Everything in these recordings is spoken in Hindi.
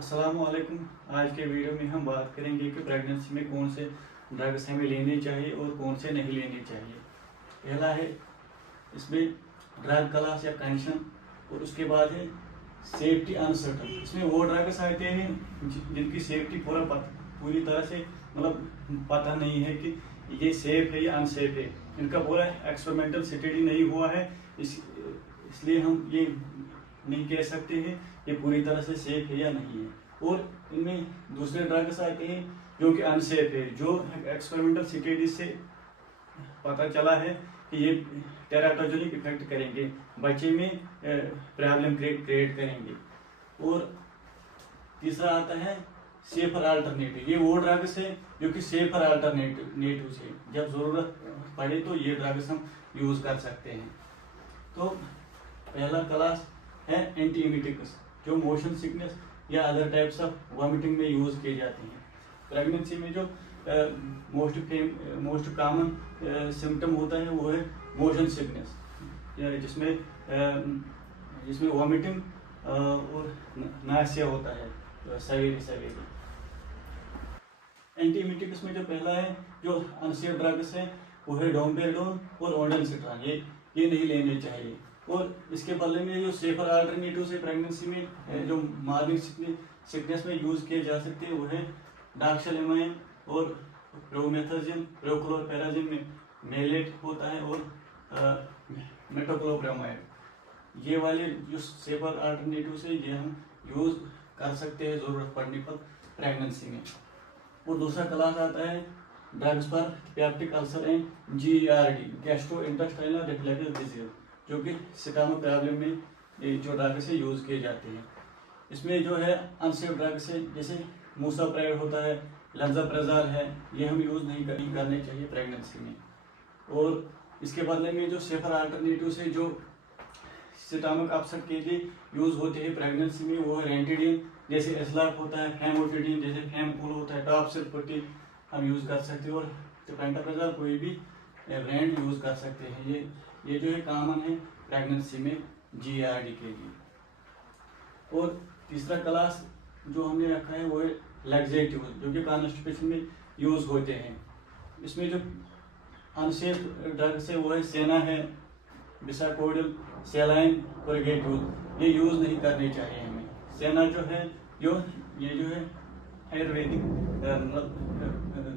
अस्सलामुअलैकुम। आज के वीडियो में हम बात करेंगे कि प्रेगनेंसी में कौन से ड्रग्स हमें लेने चाहिए और कौन से नहीं लेने चाहिए। पहला है इसमें ड्रग क्लास या कंडीशन, और उसके बाद है सेफ्टी अनसर्टन। इसमें वो ड्रग्स आते हैं जिनकी सेफ्टी पूरी तरह से पता नहीं है कि ये सेफ है या अनसेफ है। इनका पूरा एक्सपेरिमेंटल स्टडी नहीं हुआ है, इसलिए हम ये नहीं कह सकते हैं ये पूरी तरह से सेफ है या नहीं है। और इनमें दूसरे ड्रग्स आते हैं जो कि अनसेफ है, जो एक्सपेरिमेंटल स्टडी से पता चला है कि ये टेराटोजेनिक इफेक्ट करेंगे, बच्चे में प्रॉब्लम क्रिएट करेंगे। और तीसरा आता है सेफर अल्टरनेटिव। ये वो ड्रग्स है जो कि सेफर अल्टरनेटिव से जब जरूरत पड़े तो ये ड्रग्स हम यूज कर सकते हैं। तो पहला क्लास है एंटीएमिटिक्स, जो मोशन सिकनेस या अदर टाइप्स ऑफ वॉमिटिंग में यूज किए जाते हैं। प्रेगनेंसी में जो मोस्ट कॉमन सिम्टम होता है वो है मोशन सिकनेस, जिसमें वॉमिटिंग और नासिया होता है सवेरे। एंटीएमिटिक्स में जो पहला है जो अनसेफ ड्रग्स है वो है डोमपेरिडोन और ओंडानसेट्रान। ये नहीं लेने चाहिए। और इसके बदले में जो सेफर अल्टरनेटिव से प्रेगनेंसी में जो मॉर्निंग सिकनेस में यूज किए जा सकते हैं वो है डाक्सिलामाइन और प्रोमेथाजिन, प्रोक्लोरपेराजिन में मेलेट होता है, और मेटोक्लोप्रामाइड। ये वाले जो सेफर अल्टरनेटिव से ये हम यूज कर सकते हैं जरूरत पड़ने पर प्रेगनेंसी में। और दूसरा क्लास आता है drugs for peptic ulcer and GERD, gastrointestinal reflux disease, जो कि स्टमक प्रॉब्लम में जो ड्रग्स है यूज किए जाते हैं। इसमें जो है अनसेफ ड्रग्स है जैसे मूसाप्राइड होता है, लंजाप्राजोल है, ये हम यूज नहीं करने चाहिए प्रेगनेंसी में। और इसके बदले में जो सेफर अल्टरनेटिव से जो स्टमक अपसेट के लिए यूज होते हैं प्रेगनेंसी में वो है रेंटिडिन, जैसे एस्लाक होता है, फेमोटिडिन जैसे फेमकूल होता है, टॉपसिलपट्टी हम यूज कर सकते हैं। और पेंटाप्राजोल कोई भी ब्रांड यूज कर सकते हैं। ये जो है कॉमन है प्रेगनेंसी में GERD के लिए। और तीसरा क्लास जो हमने रखा है वो है लैक्सेटिव, जो कि कॉन्स्टिपेशन में यूज होते हैं। इसमें जो अनसेफ ड्रग्स है वो है सेना है, बिसाकोडिल, सेलाइन, प्रोगेटिव। ये यूज नहीं करने चाहिए हमें। सेना जो है ये जो है आयुर्वेदिक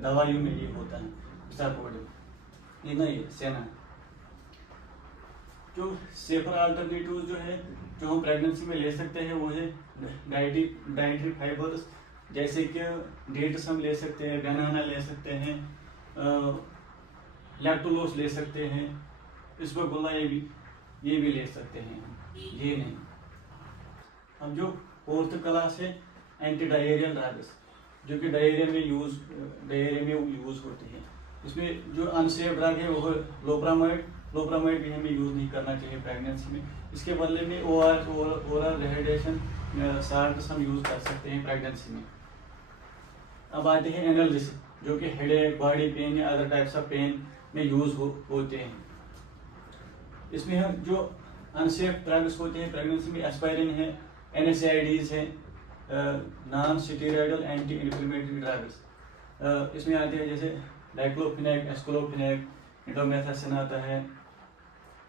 दवाइयों में ये होता है बिसाकोडिल, ये नहीं सेना। जो सेफर अल्टरनेटिव जो है जो हम प्रेगनेंसी में ले सकते हैं वो है डाइटरी फाइबर्स, जैसे कि डेट्स हम ले सकते हैं, बनाना ले सकते हैं, लैक्टोलोस ले सकते हैं, इसबगोला ये भी ले सकते हैं। ये नहीं। अब जो फोर्थ क्लास है एंटी डायरियल ड्रग्स, जो कि डायरिया में यूज होते हैं। इसमें जो अनसेफ ड्रग है वो लोप्रामाइड भी हमें यूज नहीं करना चाहिए प्रेगनेंसी में। इसके बदले में ओरल रिहाइड्रेशन साल्ट्स हम यूज कर सकते हैं प्रेगनेंसी में। अब आते हैं एनाल्जेसिक, जो कि हेडेक, बॉडी पेन या अदर टाइप्स ऑफ पेन में यूज होते हैं। इसमें हम जो अनसेफ ड्रग्स होते हैं प्रेगनेंसी में एस्पायरिन है, NSAIDs है, non steroidal anti inflammatory drugs. इसमें आते हैं जैसे डाइक्लोफिनेक, एस्क्लोफिनेक, इंडोमेथासिन आता है,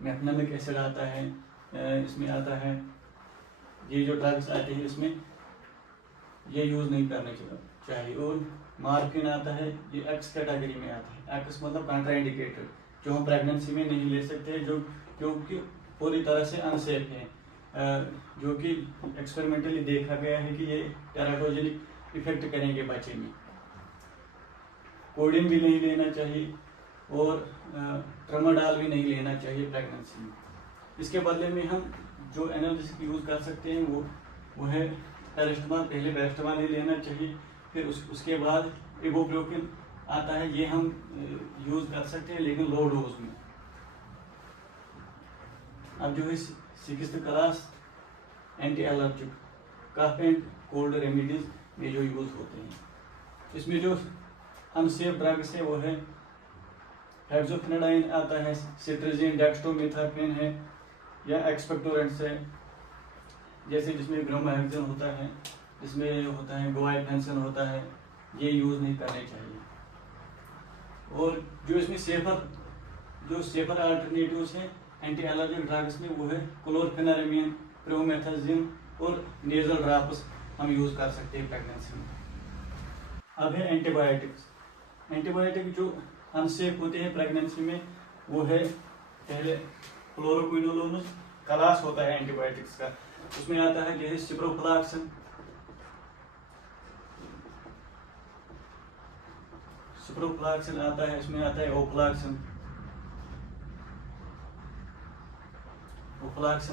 मेफेनामिक एसिड आता है, इसमें आता है। ये जो ड्रग्स आते हैं इसमें ये यूज नहीं करने चाहिए। और मार्फिन आता है, ये एक्स कैटेगरी में आता है। एक्स मतलब कॉन्ट्राइंडिकेटेड, जो हम प्रेगनेंसी में नहीं ले सकते हैं, जो कि पूरी तरह से अनसेफ है, जो कि एक्सपेरिमेंटली देखा गया है कि ये टेराटोजेनिक इफेक्ट करेंगे बच्चे में। कोडिन भी नहीं लेना चाहिए और ट्रामाडोल भी नहीं लेना चाहिए प्रेगनेंसी में। इसके बदले में हम जो एनाल्जेसिक यूज कर सकते हैं वो है पैरास्टामोल। पहले पैरास्टामोल ही लेना चाहिए, फिर उसके बाद इबुप्रोफेन आता है, ये हम यूज कर सकते हैं लेकिन लो डोज में। अब जो है sixth class anti allergic, cough and cold remedies में जो यूज होते हैं। इसमें जो अनसेफ ड्रग्स है वो है हेक्सोफेनाडाइन आता है, सिट्राजिन, डेक्स्ट्रोमेथार्फेन है, या एक्सपेक्टोरेंट्स है, जैसे जिसमें ब्रोमोहेक्सिन होता है, इसमें होता है गोआइफेंसिन होता है, ये यूज़ नहीं करने चाहिए। और जो इसमें सेफर अल्टरनेटिव्स हैं एंटी एलर्जिक ड्रग्स में, वो है क्लोरफेनारेमिन, प्रोमेथाजिन और नेजल ड्रॉप्स हम यूज़ कर सकते हैं प्रेगनेंसी में। अब है एंटीबायोटिक्स। एंटीबायोटिक जो अनसेफ होते हैं प्रेगनेंसी में, वो है पहले फ्लोरोक्विनोलोन क्लास होता है एंटीबायोटिक्स का, उसमें आता है जैसे सिप्रोफ्लॉक्सिन, आता है, इसमें आता है ओफ्लॉक्सिन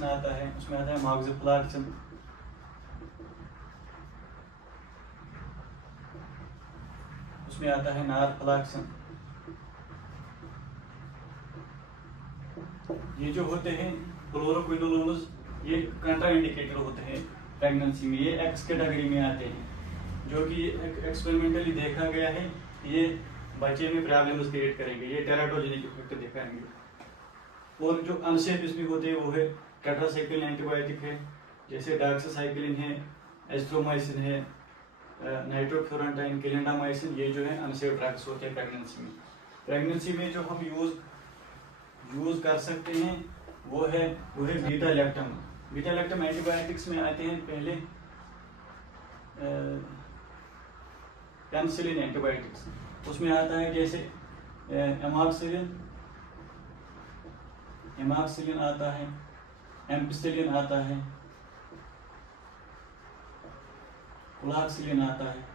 आता है, उसमें आता है मॉक्सिफ्लॉक्सिन, उसमें आता है नारफ्लॉक्सिन। ये जो होते हैं फ्लोरोक्विनोलोन्स, ये कंट्राइंडिकेटेड होते हैं प्रेगनेंसी में, ये एक्स कैटेगरी में आते हैं, जो कि एक्सपेरिमेंटली देखा गया है, ये बच्चे में प्रॉब्लम्स क्रिएट करेंगे, ये टेराटोजेनिक इफेक्ट दिखाएंगे। और जो अनसेफ इसमें होते हैं वो है टेट्रासाइक्लिन एंटीबायोटिक है, जैसे डॉक्सासाइक्लिन है, एजिथ्रोमाइसिन है, नाइट्रोफ्लोरेंटाइन, क्लिंडामाइसिन, ये जो है अनसेफ ड्रग्स होते हैं प्रेगनेंसी में। प्रेगनेंसी में जो हम यूज कर सकते हैं वो है beta lactam. Beta lactam antibiotics में आते हैं पहले पेनिसिलिन एंटीबायोटिक्स, उसमें आता है जैसे एमॉक्सिलिन आता है, एम्पिसिलिन आता है, फ्लॉक्सिलिन आता है।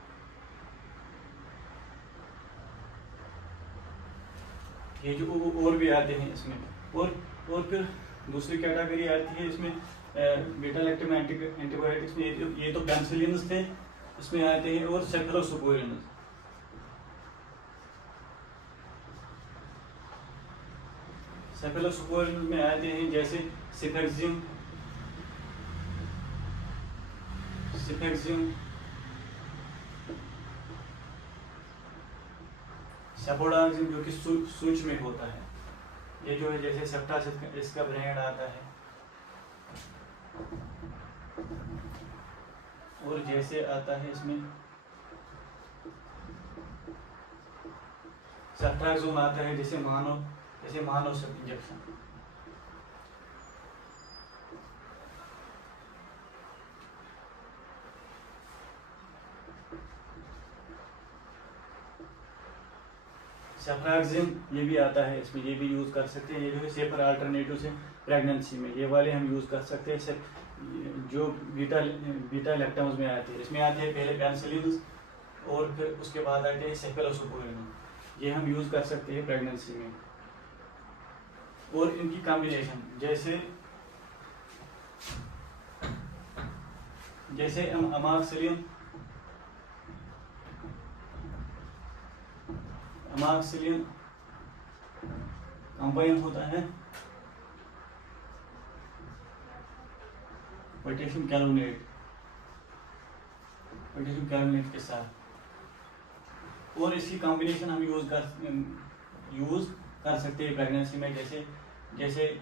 ये जो और भी आते हैं इसमें, और फिर दूसरी कैटेगरी आती है इसमें बीटा लैक्टम एंटीबायोटिक्स में, ये तो पेनिसिलिन्स थे, इसमें आते हैं और सेफेलोस्पोरिन्स। सेफेलोस्पोरिन्स में आते हैं जैसे सिफेक्सिम, सेफोडाक्सिम जो कि सूच में होता है, ये जो है जैसे सेप्टासिस इसका ब्रांड आता है, और जैसे आता है इसमें सेफ्ट्राक्सोन आता है, जैसे मानो सब इंजेक्शन। सेफ्ट्राक्सिन ये भी आता है इसमें, ये भी यूज कर सकते हैं, ये जो है सेफर अल्टरनेटिव है प्रेगनेंसी में, ये वाले हम यूज कर सकते हैं। जो बीटा लैक्टम्स में आते हैं, इसमें आते हैं पहले पेनिसिलिन और फिर उसके बाद आते हैं सेफेलोस्पोरिन, ये हम यूज कर सकते हैं प्रेगनेंसी में। और इनकी कॉम्बिनेशन जैसे अमॉक्सिलिन कंबाइन होता है पोटेशियम कैल्विनेट के साथ, और इसकी कॉम्बिनेशन हम यूज कर सकते हैं प्रेगनेंसी में। जैसे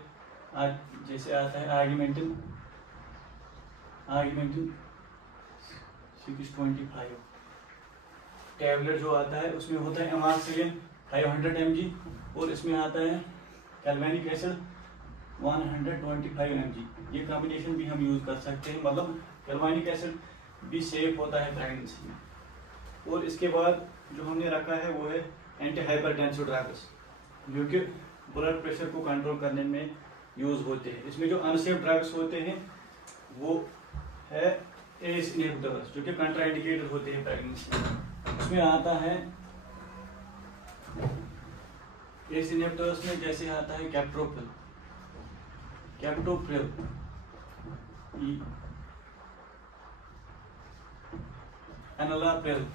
आता है आर्गिमेंटिन 625 टैबलेट जो आता है, उसमें होता है अमॉक्सिलिन 500 mg, और इसमें आता है कैल्वेनिक एसिड 125 mg। ये कॉम्बिनेशन भी हम यूज कर सकते हैं, मतलब कैल्वेनिक एसिड भी सेफ होता है प्रेगनेंसी में। और इसके बाद जो हमने रखा है वो है एंटी हाइपरटेंसिव ड्रग्स, जो कि ब्लड प्रेशर को कंट्रोल करने में यूज होते हैं। इसमें जो अनसेफ ड्रग्स होते हैं वो है एस इनहिबिटर्स, जो कि कंट्राइंडिकेटेड होते हैं प्रेगनेंसी में। उसमें आता है एस इनहिबिटर्स में जैसे आता है कैप्टोप्रिल, एनालाप्रिल,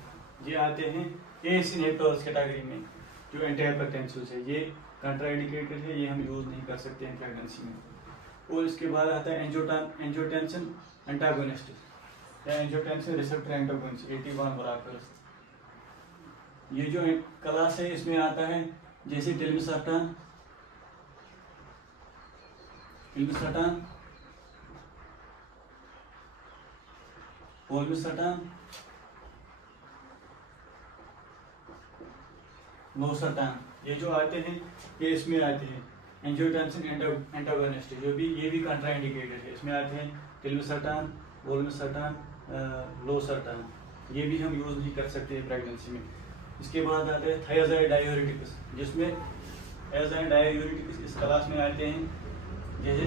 ये आते हैं एस इनहिबिटर्स कैटेगरी में, जो एंटी हाइपरटेंसिव है, ये कंट्राइंडिकेटेड है, ये हम यूज नहीं कर सकते हैं प्रेगनेंसी में। और इसके बाद आता है एंजियोटेंसिन एंटागोनिस्ट या एंजियोटेंसिन रिसेप्टर एंटागोनिस्ट 81 बराबर। ये जो क्लास है इसमें आता है जैसे टेलमिसर्टान, olmesartan, losartan, ये जो आते हैं ये इसमें आते हैं एंजियोटेंसिन एंटागोनिस्ट, जो भी ये भी कंट्राइंडिकेटेड है, इसमें आते हैं टेल्मिसर्टान, olmesartan, लोसर्टान, ये भी हम यूज़ नहीं कर सकते हैं प्रेगनेंसी में। इसके बाद आते हैं थायराइड डाययूरेटिक्स, जिसमें थायराइड डाययूरेटिक्स इस क्लास में आते हैं, जैसे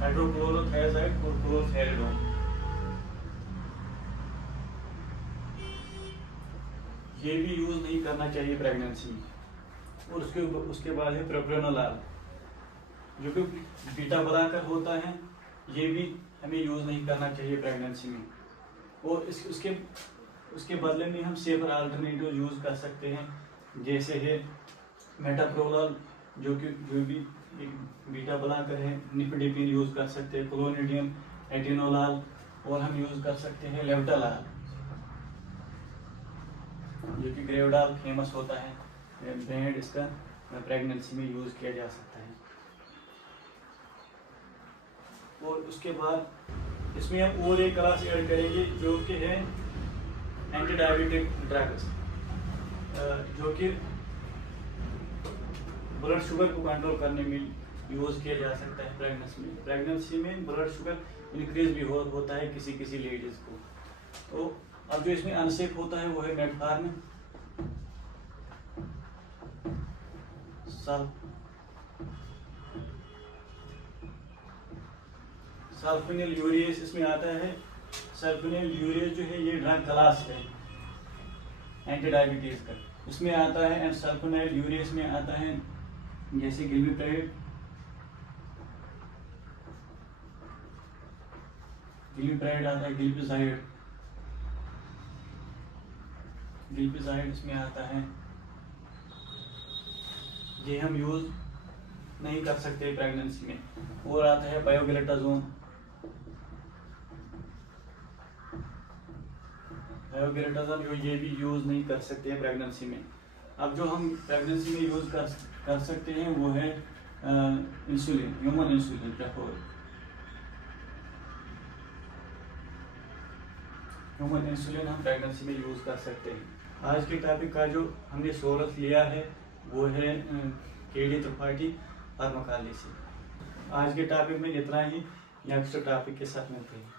हाइड्रोक्लोरोथायराइड और क्लोरोथायरिडोन, ये भी यूज़ नहीं करना चाहिए प्रेगनेंसी में। और उसके बाद है प्रोप्रानोलॉल, जो कि बीटा ब्लॉकर होता है, ये भी हमें यूज़ नहीं करना चाहिए प्रेगनेंसी में। और उसके बदले में हम सेफर अल्टरनेटिव यूज़ कर सकते हैं, जैसे है मेटाप्रोलॉल, जो भी एक बीटा ब्लॉकर है, निफेडिपिन यूज़ कर सकते हैं, क्लोनिडियम, एटेनोलाल, और हम यूज़ कर सकते हैं लेवटालाल, जो कि ग्रेवडाल फेमस होता है ब्रांड, इसका प्रेगनेंसी में यूज़ किया जा सकता है। और उसके बाद इसमें हम और एक क्लास ऐड करेंगे, जो कि है एंटी डायबिटिक ड्रग्स, जो कि ब्लड शुगर को कंट्रोल करने में यूज़ किया जा सकता है प्रेगनेंसी में ब्लड शुगर इंक्रीज भी होता है किसी लेडीज़ को। तो अब जो इसमें अनसेफ होता है वो है मेटफॉर्मिन, सल्फोनिल यूरेज इसमें आता है। सल्फोनिल यूरेज जो है ये ड्रग क्लास है एंटी डायबिटीज का, उसमें आता है। एंड सल्फोनिल यूरेज में आता है जैसे गिलिप्राइड, आता है गिलिपिजाइड इसमें आता है, ये हम यूज नहीं कर सकते प्रेगनेंसी में। और आता है बायोग्लेटाजोन, जो ये भी यूज नहीं कर सकते हैं प्रेगनेंसी में। अब जो हम प्रेगनेंसी में यूज कर सकते हैं वो है insulin, human insulin prefer, human insulin हम प्रेगनेंसी में यूज कर सकते हैं। आज के टॉपिक का जो हमने सोर्स लिया है वो है KD त्रिपाठी फार्माकोलॉजी से। आज के टॉपिक में इतना ही, नेक्स्ट टॉपिक के साथ मिलते हैं।